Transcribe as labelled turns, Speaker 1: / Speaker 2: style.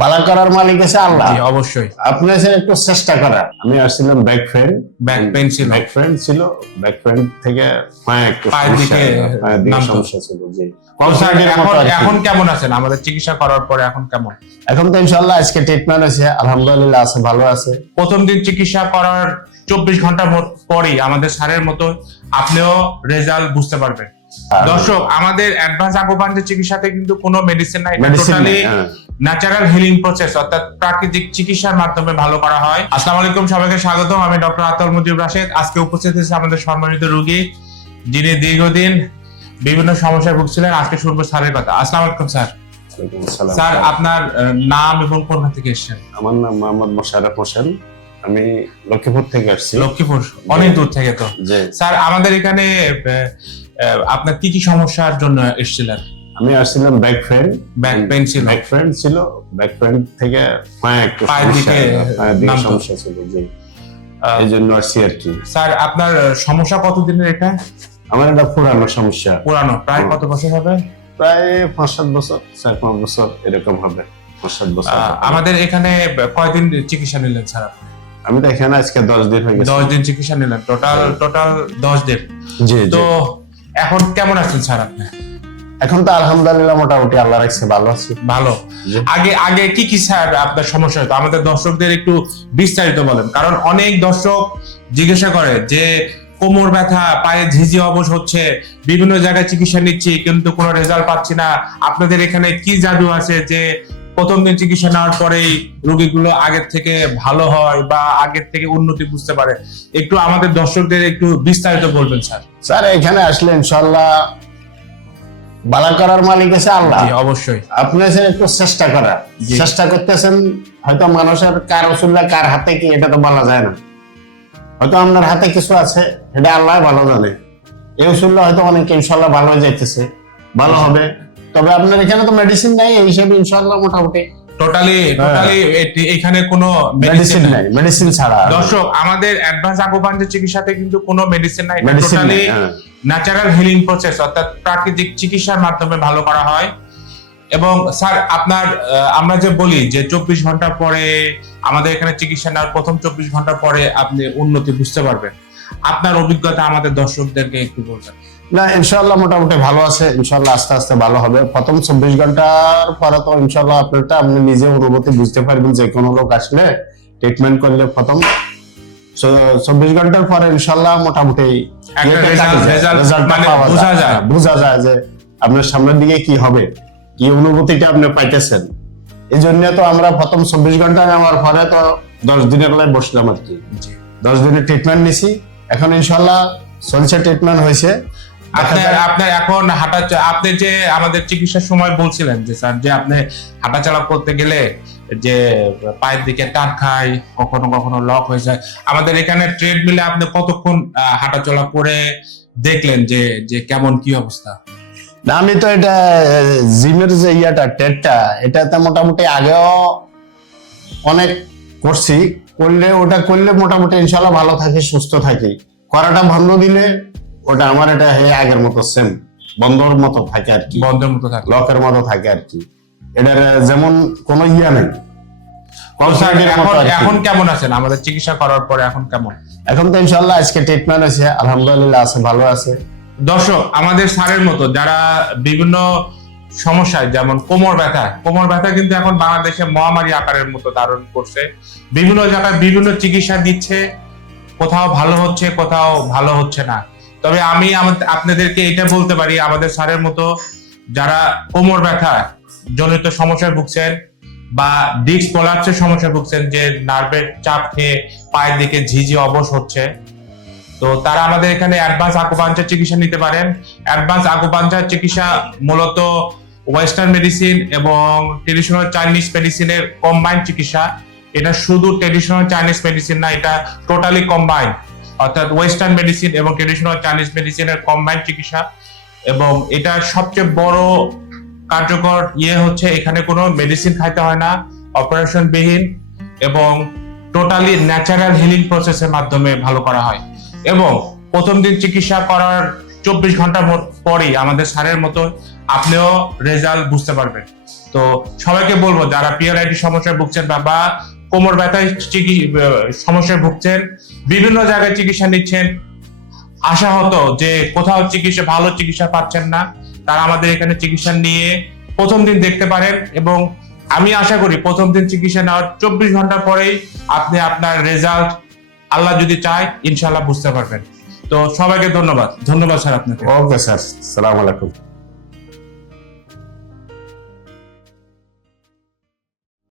Speaker 1: বালা করার মালিক আছে আল্লাহ।
Speaker 2: অবশ্যই।
Speaker 1: আপনি আছেন একটু চেষ্টা করা আমি আসছিলাম ব্যাক ফ্রেন্ড
Speaker 2: ব্যাক পেন ছিল।
Speaker 1: ব্যাক ফ্রেন্ড ছিল। ব্যাক ফ্রেন্ড থেকে পায়ে একটু সমস্যা, ছিল জি।
Speaker 2: এখন কেমন আছেন? আমাদের চিকিৎসা করার পরে এখন কেমন?
Speaker 1: এখন তো ইনশাল্লাহ আজকে ট্রিটমেন্ট আছে আলহামদুলিল্লাহ আছে ভালো আছে।
Speaker 2: প্রথম দিন চিকিৎসা করার চব্বিশ ঘণ্টা পরেই আমাদের স্যারের মতো আপনিও রেজাল্ট বুঝতে পারবেন। দর্শক আমাদের অ্যাডভান্স আকুপাঞ্চার চিকিৎসাতে কিন্তু কোনো মেডিসিন নাই টোটালি। ন্যাচারাল হিলিং প্রসেস অর্থাৎ প্রাকৃতিক চিকিৎসার মাধ্যমে ভালো করা হয়। আসসালামু আলাইকুম সবাইকে স্বাগতম। আমি ডক্টর আতল মুজিব রাশেদ। আজকে উপস্থিত হয়েছে আমাদের সম্মানিত রোগী যিনি দীর্ঘদিন বিভিন্ন সমস্যায় ভুগছিলেন। আজকে শুনব স্যারের কথা। আসসালামু আলাইকুম স্যার। স্যার আপনার নাম এবং কোথা থেকে এসেছেন?
Speaker 1: আমার নাম মোহাম্মদ মোশাররফ হোসেন। আমি লক্ষ্মীপুর থেকে আসছি।
Speaker 2: লক্ষ্মীপুর অনেক দূর থেকে তো। স্যার আমাদের এখানে আপনার কি কি সমস্যার জন্য এসেছিলেন?
Speaker 1: আমি আসছিলাম ব্যাক ফ্রেন্ড
Speaker 2: ব্যাক পেন ছিল।
Speaker 1: ব্যাক ফ্রেন্ড ছিল। ব্যাক ফ্রেন্ড থেকে পায়ে একটু সমস্যা,
Speaker 2: দিকে।
Speaker 1: সমস্যা ছিল জি।
Speaker 2: আহ,
Speaker 1: এই জন্য আসছি আর কি।
Speaker 2: স্যার আপনার সমস্যা কতদিনের এটা?
Speaker 1: আমার একটা পুরানো সমস্যা।
Speaker 2: পুরানো। প্রায় কত বছর হবে?
Speaker 1: প্রায় পাঁচ সাত বছর চার পাঁচ বছর এরকম হবে। পাঁচ সাত বছর
Speaker 2: আমাদের এখানে কয়দিন চিকিৎসা নিলেন স্যার আপনি?
Speaker 1: আমি তো এখানে আজকে দশ দিন হয়ে গেছে।
Speaker 2: দশ দিন চিকিৎসা নিলেন। টোটাল টোটাল দশ দিন।
Speaker 1: জি।
Speaker 2: তো এখন কেমন আছেন স্যার আপনি?
Speaker 1: এখন তো আলহামদুলিল্লাহ মোটামুটি আল্লাহ রাখছে ভালো আছি।
Speaker 2: ভালো। আগে আগে কি কি স্যার আপনার সমস্যা হতো? আমাদের দর্শকদের একটু বিস্তারিত বলেন। কারণ অনেক দর্শক জিজ্ঞাসা করে যে কোমর ব্যথা পায়ে ঝিঝি অবশ হচ্ছে বিভিন্ন জায়গায় চিকিৎসা নিচ্ছি কিন্তু কোনো রেজাল্ট পাচ্ছি না। আপনাদের এখানে কি জাদু আছে যে প্রথম দিন চিকিৎসা নেওয়ার পরেই রোগীগুলো আগের থেকে ভালো হয় বা আগের থেকে উন্নতি বুঝতে পারে। একটু আমাদের দর্শকদের একটু বিস্তারিত বলবেন স্যার।
Speaker 1: স্যার এখানে আসলে ইনশাল্লাহ বালা করার মালিক আছে আল্লাহ।
Speaker 2: অবশ্যই।
Speaker 1: আপনি আছেন একটু চেষ্টা করা চেষ্টা করতেছেন হয়তো মানুষের কার ওষুধটা কার হাতে কি এটা তো বলা যায় না। হয়তো আপনার হাতে কিছু আছে এটা আল্লাহ ভালো জানে। এই ওষুধটা হয়তো অনেক ইনশাল্লাহ ভালো হয়ে যাইতেছে ভালো হবে। তবে আপনার এখানে তো মেডিসিন নাই এই হিসেবে ইনশাল্লাহ মোটামুটি।
Speaker 2: টোটালি টোটালি এখানে কোনো
Speaker 1: মেডিসিন নাই। মেডিসিন ছাড়া
Speaker 2: দর্শক আমাদের অ্যাডভান্স আকুপাঞ্চার চিকিৎসাতে কিন্তু কোনো মেডিসিন নাই। টোটালি
Speaker 1: হ্যাঁ।
Speaker 2: ন্যাচারাল হিলিং প্রসেস অর্থাৎ প্রাকৃতিক চিকিৎসার মাধ্যমে ভালো করা হয়। এবং স্যার আপনার আহ, আমরা যে বলি যে চব্বিশ ঘণ্টা পরে আমাদের এখানে চিকিৎসা নেওয়ার প্রথম চব্বিশ ঘণ্টা পরে আপনি উন্নতি বুঝতে পারবেন। আপনার অভিজ্ঞতা আমাদের দর্শকদেরকে একটু বলবেন।
Speaker 1: না ইনশাল্লাহ মোটামুটি ভালো আছে। ইনশাল্লাহ আস্তে আস্তে ভালো হবে। প্রথম চব্বিশ ঘণ্টার পরে তো ইনশাল্লাহ আপনারটা আপনি নিজে অনুভূতি বুঝতে পারবেন যে কোনো লোক আসলে ট্রিটমেন্ট করলে প্রথম। চব্বিশ ঘণ্টার পরে ইনশাল্লাহ মোটামুটি
Speaker 2: মানে বোঝা যায়।
Speaker 1: বোঝা যায় যে আপনার সামনের দিকে কি হবে কি অনুভূতিটা আপনি পাইতেছেন। এই জন্য তো আমরা প্রথম চব্বিশ ঘণ্টা নেওয়ার পরে তো দশ দিনের বেলায় বসলাম আর কি। দশ দিনের ট্রিটমেন্ট নিছি। এখন ইনশাল্লাহ চলছে ট্রিটমেন্ট হয়েছে।
Speaker 2: আপনার আপনার এখন হাঁটা আপনি যে আমাদের চিকিৎসার সময় বলছিলেন যে স্যার যে আপনি হাঁটাচলা করতে গেলে যে পায়ের দিকে টান খায় কখনো কখনো লক হয়ে যায়। আমাদের এখানে ট্রেড মিলে আপনি কতক্ষণ হাঁটাচলা করে দেখলেন যে যে কেমন কি অবস্থা?
Speaker 1: না, আমি তো এটা জিমের যে ইয়াটা টেটটা এটাতে মোটামুটি আগেও অনেক করছি। করলে ওটা করলে মোটামুটি ইনশাল্লাহ ভালো থাকি সুস্থ থাকি। করাটা বন্ধ দিলে ওটা আমার এটা আগের মতো সেম বন্ধর মতো থাকে আর কি।
Speaker 2: বন্ধের মতো থাকে।
Speaker 1: লকের মতো থাকে আর কি। এটার যেমন কোনো ইয়া নেই।
Speaker 2: এখন কেমন আছেন? আমাদের চিকিৎসা করার পরে এখন কেমন?
Speaker 1: এখন তো ইনশাল্লাহ আজকে ট্রিটমেন্ট আছে আলহামদুলিল্লাহ আছে ভালো আছে।
Speaker 2: দর্শক আমাদের স্যারের মতো যারা বিভিন্ন সমস্যায়, যেমন কোমর ব্যথা। কোমর ব্যথা কিন্তু এখন বাংলাদেশে মহামারী আকারের মতো ধারণ করছে। বিভিন্ন জায়গায় বিভিন্ন চিকিৎসা দিচ্ছে। কোথাও ভালো হচ্ছে, কোথাও ভালো হচ্ছে না। তবে আমি আপনাদেরকে এটা বলতে পারি, আমাদের স্যারের মতো যারা কোমর ব্যথা জনিত সমস্যায় ভুগছেন বা ডিস্ক পোলার্সের সমস্যায় ভুগছেন, যে নার্ভের চাপ খেয়ে পায়ের দিকে ঝিঝি অবশ হচ্ছে, তো তারা আমাদের এখানে অ্যাডভান্স আকুপাঞ্চার চিকিৎসা নিতে পারেন। অ্যাডভান্স আকুপাঞ্চার চিকিৎসা মূলত ওয়েস্টার্ন মেডিসিন এবং ট্রেডিশনাল চাইনিজ মেডিসিনের কম্বাইন চিকিৎসা। এটা শুধু ট্রেডিশনাল চাইনিজ মেডিসিন না, এটা টোটালি কম্বাইন অর্থাৎ ওয়েস্টার্ন মেডিসিন এবং ট্রেডিশনাল চাইনিজ মেডিসিনের কম্বাইন চিকিৎসা। এবং এটা সবচেয়ে বড় কার্যকর ইয়ে হচ্ছে, এখানে কোনো মেডিসিন খাইতে হয় না অপারেশন বিহীন এবং টোটালি ন্যাচারাল হিলিং প্রসেসের মাধ্যমে ভালো করা হয়। এবং প্রথম দিন চিকিৎসা করার চব্বিশ ঘণ্টা পরেই আমাদের স্যারের মতো আপনিও রেজাল্ট বুঝতে পারবেন। তো সবাইকে বলব, যারা পিএলআইটি সমস্যায় ভুগছেন বা কোমর ব্যথায় সমস্যায় ভুগছেন, বিভিন্ন জায়গায় চিকিৎসা নিচ্ছেন, আশা হতো যে কোথাও চিকিৎসা, ভালো চিকিৎসা পাচ্ছেন না, তারা আমাদের এখানে চিকিৎসা নিয়ে প্রথম দিন দেখতে পারেন এবং আমি আশা করি প্রথম দিন চিকিৎসা নেওয়ার চব্বিশ ঘণ্টা পরেই আপনি আপনার রেজাল্ট আল্লাহ যদি চায় ইনশাল্লাহ বুঝতে পারবেন। তো সবাইকে ধন্যবাদ। ধন্যবাদ স্যার আপনাকে।
Speaker 1: ওকে স্যার সালাম আলাইকুম।